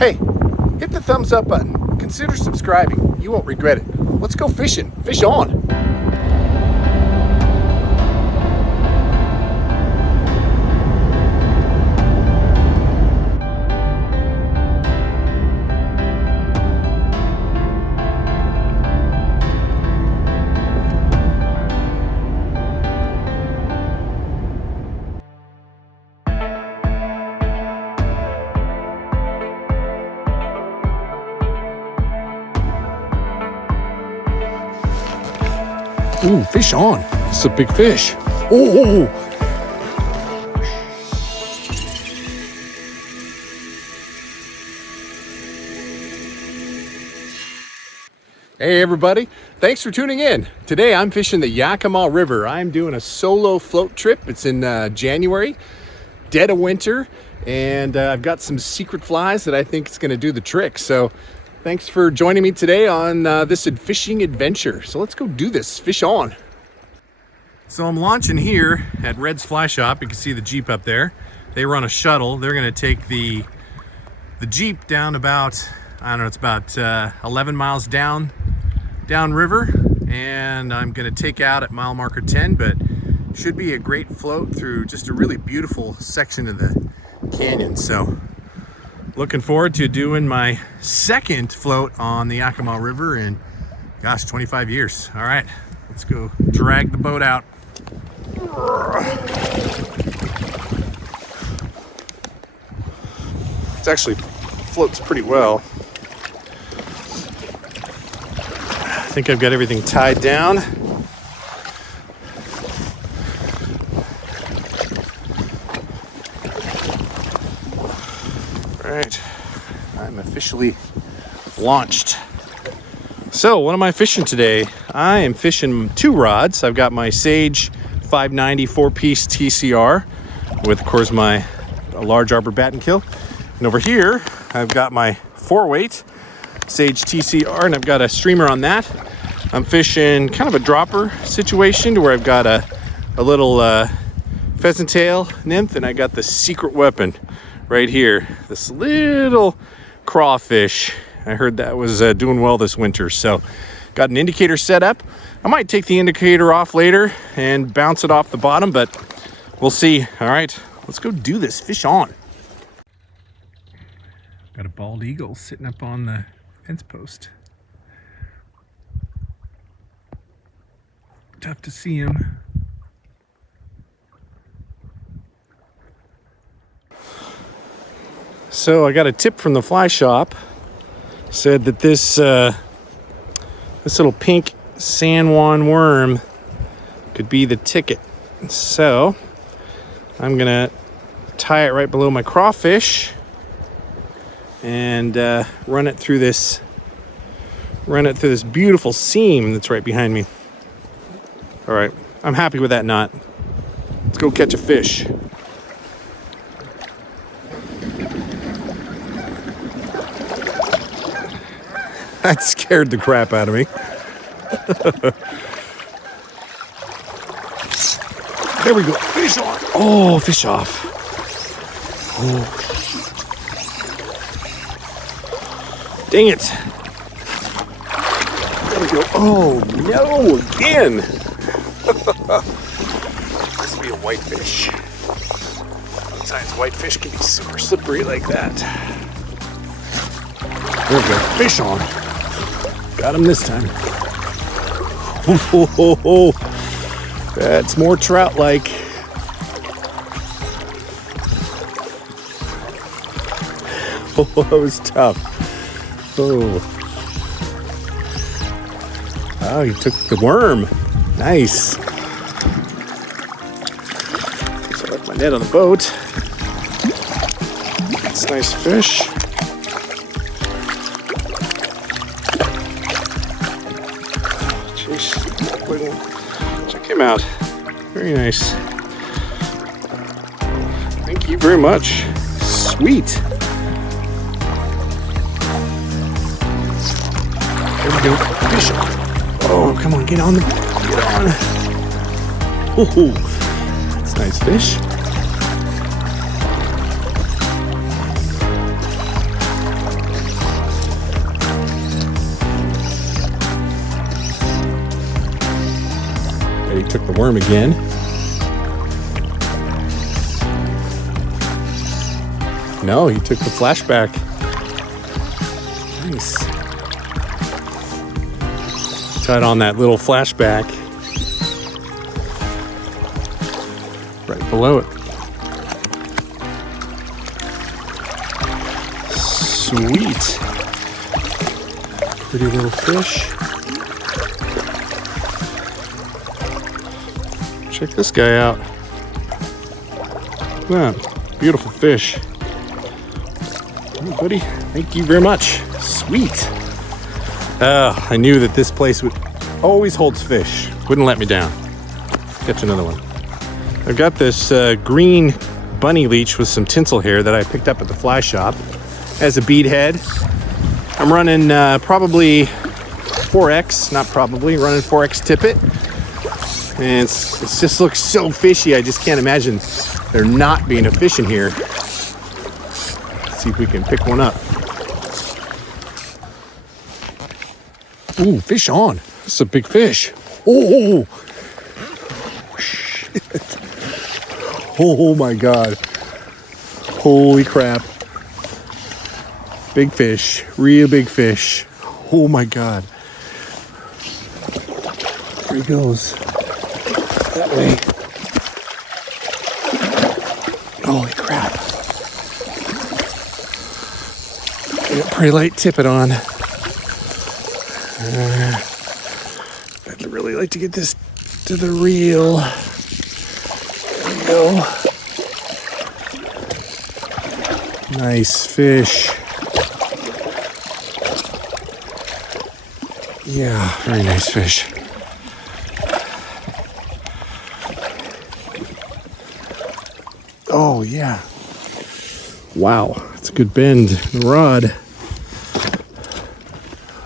Hey, hit the thumbs up button. Consider subscribing. You won't regret it. Let's go fishing. Fish on. Ooh, fish on. It's a big fish. Oh. Hey everybody, thanks for tuning in. Today I'm fishing the Yakima River. I'm doing a solo float trip. It's in January, dead of winter, and I've got some secret flies that I think is gonna do the trick. So thanks for joining me today on this fishing adventure. So let's go do this, fish on. So I'm launching here at Red's Fly Shop. You can see the Jeep up there. They run a shuttle. They're gonna take the Jeep down about, I don't know, it's about 11 miles down river, and I'm gonna take out at mile marker 10, but should be a great float through just a really beautiful section of the canyon. So looking forward to doing my second float on the Yakima River in, gosh, 25 years. All right, let's go drag the boat out. It actually floats pretty well. I think I've got everything tied down. All right, I'm officially launched. So what am I fishing today? I am fishing two rods. I've got my Sage 590 4-piece TCR with, of course, my large arbor bat and kill. And over here, I've got my 4-weight Sage TCR, and I've got a streamer on that. I'm fishing kind of a dropper situation to where I've got a little pheasant tail nymph, and I got the secret weapon right here, this little crawfish. I heard that was doing well this winter, so got an indicator set up. I might take the indicator off later and bounce it off the bottom, but we'll see. All right, let's go do this, fish on. Got a bald eagle sitting up on the fence post. Tough to see him. So I got a tip from the fly shop. Said that this little pink San Juan worm could be the ticket. So I'm gonna tie it right below my crawfish and run it through this beautiful seam that's right behind me. All right, I'm happy with that knot. Let's go catch a fish. That scared the crap out of me. There we go, fish on. Oh, fish off. Oh, dang it. There we go. Oh, no, again. This will be a whitefish. Sometimes whitefish can be super slippery like that. There we go, fish on. Got him this time. Oh, that's more trout-like. Oh, that was tough. Oh, he took the worm. Nice. So I left my net on the boat. That's a nice fish. Jeez, check him out. Very nice. Thank you very much. Sweet. There we go. Fish on. Oh, come on, get on. Oh, that's a nice fish. worm again. No, he took the flashback. Nice. Tied on that little flashback. Right below it. Sweet. Pretty little fish. Check this guy out. Look at that. Beautiful fish. Oh, buddy, thank you very much. Sweet. I knew that this place always holds fish. Wouldn't let me down. Catch another one. I've got this green bunny leech with some tinsel hair that I picked up at the fly shop as a bead head. I'm running probably 4X, not probably, running 4X tippet. And it just looks so fishy, I just can't imagine there not being a fish in here. Let's see if we can pick one up. Ooh, fish on. This is a big fish. Oh, shit. Oh my God. Holy crap. Big fish, real big fish. Oh my God. There he goes. That way. Holy crap. Got pretty light tippet on. I'd really like to get this to the reel. There we go. Nice fish. Yeah, very nice fish. Oh, yeah. Wow, that's a good bend in the rod.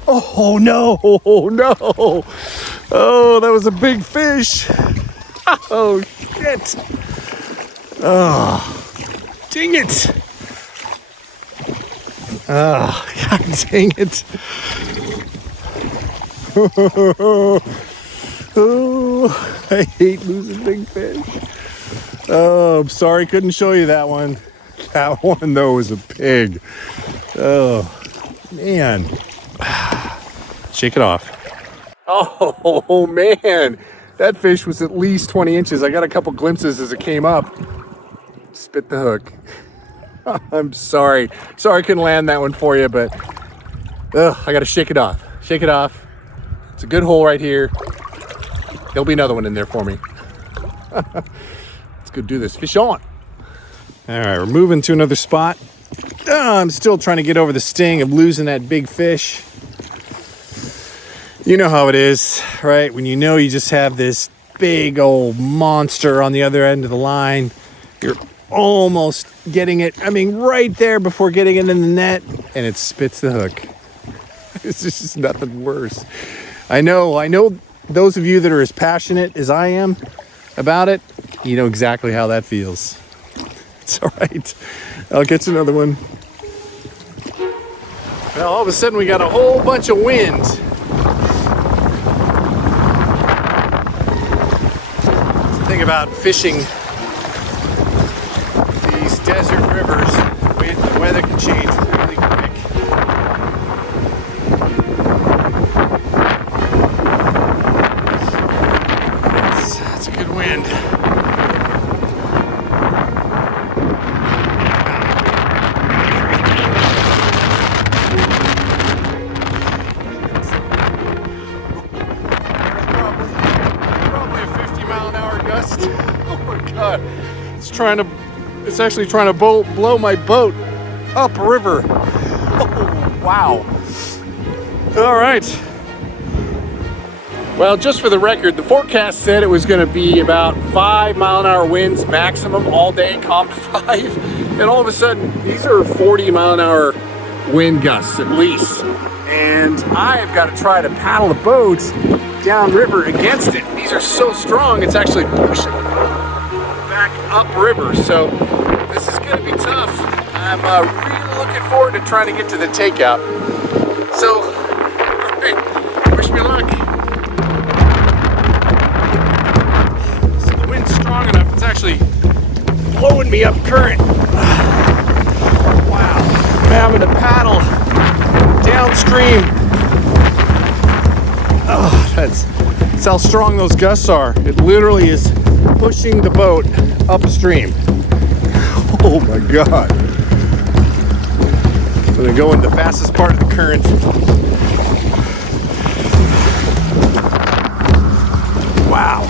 Oh, no, no. Oh, that was a big fish. Oh, shit. Oh, dang it. Oh, God dang it. Oh, I hate losing big fish. Oh, I'm sorry, couldn't show you that one. That one, though, was a pig. Oh, man. Shake it off. Oh, man. That fish was at least 20 inches. I got a couple glimpses as it came up. Spit the hook. I'm sorry. Sorry I couldn't land that one for you, but I got to shake it off. Shake it off. It's a good hole right here. There'll be another one in there for me. Let's go do this. Fish on. All right, we're moving to another spot. I'm still trying to get over the sting of losing that big fish. You know how it is, right? When you know you just have this big old monster on the other end of the line, you're almost getting it, I mean, right there before getting it in the net, and it spits the hook. It's just nothing worse. I know those of you that are as passionate as I am about it, you know exactly how that feels. It's all right. I'll get you another one. Well, all of a sudden we got a whole bunch of wind. The thing about fishing these desert rivers, the weather can change really quick. That's a good wind. It's actually trying to blow my boat upriver. Oh, wow. All right. Well, just for the record, the forecast said it was going to be about 5-mile-an-hour winds maximum all day, calm to 5. And all of a sudden, these are 40-mile-an-hour wind gusts at least. And I have got to try to paddle the boat downriver against it. These are so strong, it's actually pushing back upriver. So this is going to be tough. I'm really looking forward to trying to get to the takeout. So, hey, wish me luck. actually blowing me up current. Wow. I'm having to paddle downstream. Oh, that's how strong those gusts are. It literally is pushing the boat upstream. Oh my God. I'm gonna go in the fastest part of the current. Wow.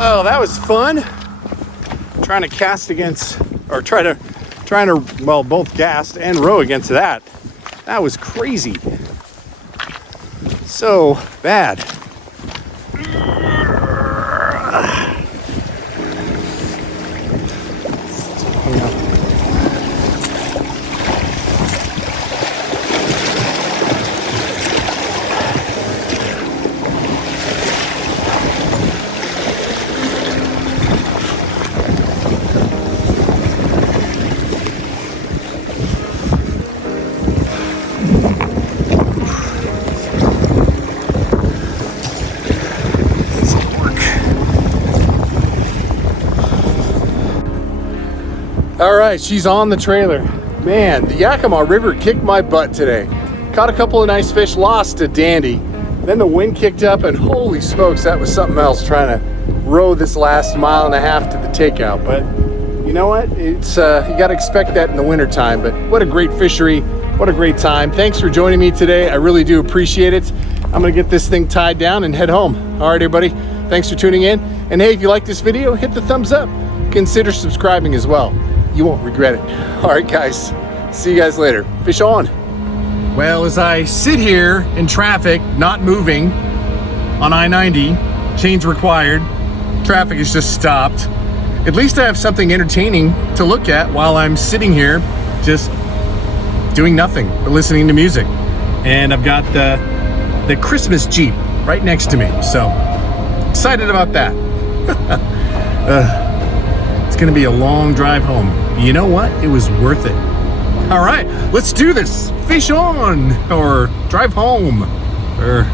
Oh, that was fun. Trying to cast against, or trying to, well, both cast and row against that. That was crazy. So bad. All right, she's on the trailer. Man, the Yakima River kicked my butt today. Caught a couple of nice fish, lost a dandy. Then the wind kicked up and holy smokes, that was something else trying to row this last mile and a half to the takeout. But you know what? It's you gotta expect that in the winter time, but what a great fishery. What a great time. Thanks for joining me today. I really do appreciate it. I'm gonna get this thing tied down and head home. All right, everybody, thanks for tuning in. And hey, if you like this video, hit the thumbs up. Consider subscribing as well. You won't regret it. All right, guys. See you guys later. Fish on. Well, as I sit here in traffic, not moving, on I-90, change required, traffic is just stopped. At least I have something entertaining to look at while I'm sitting here, just doing nothing but listening to music. And I've got the Christmas Jeep right next to me, so excited about that. It's gonna be a long drive home. You know what? It was worth it. All right, let's do this. Fish on, or drive home, or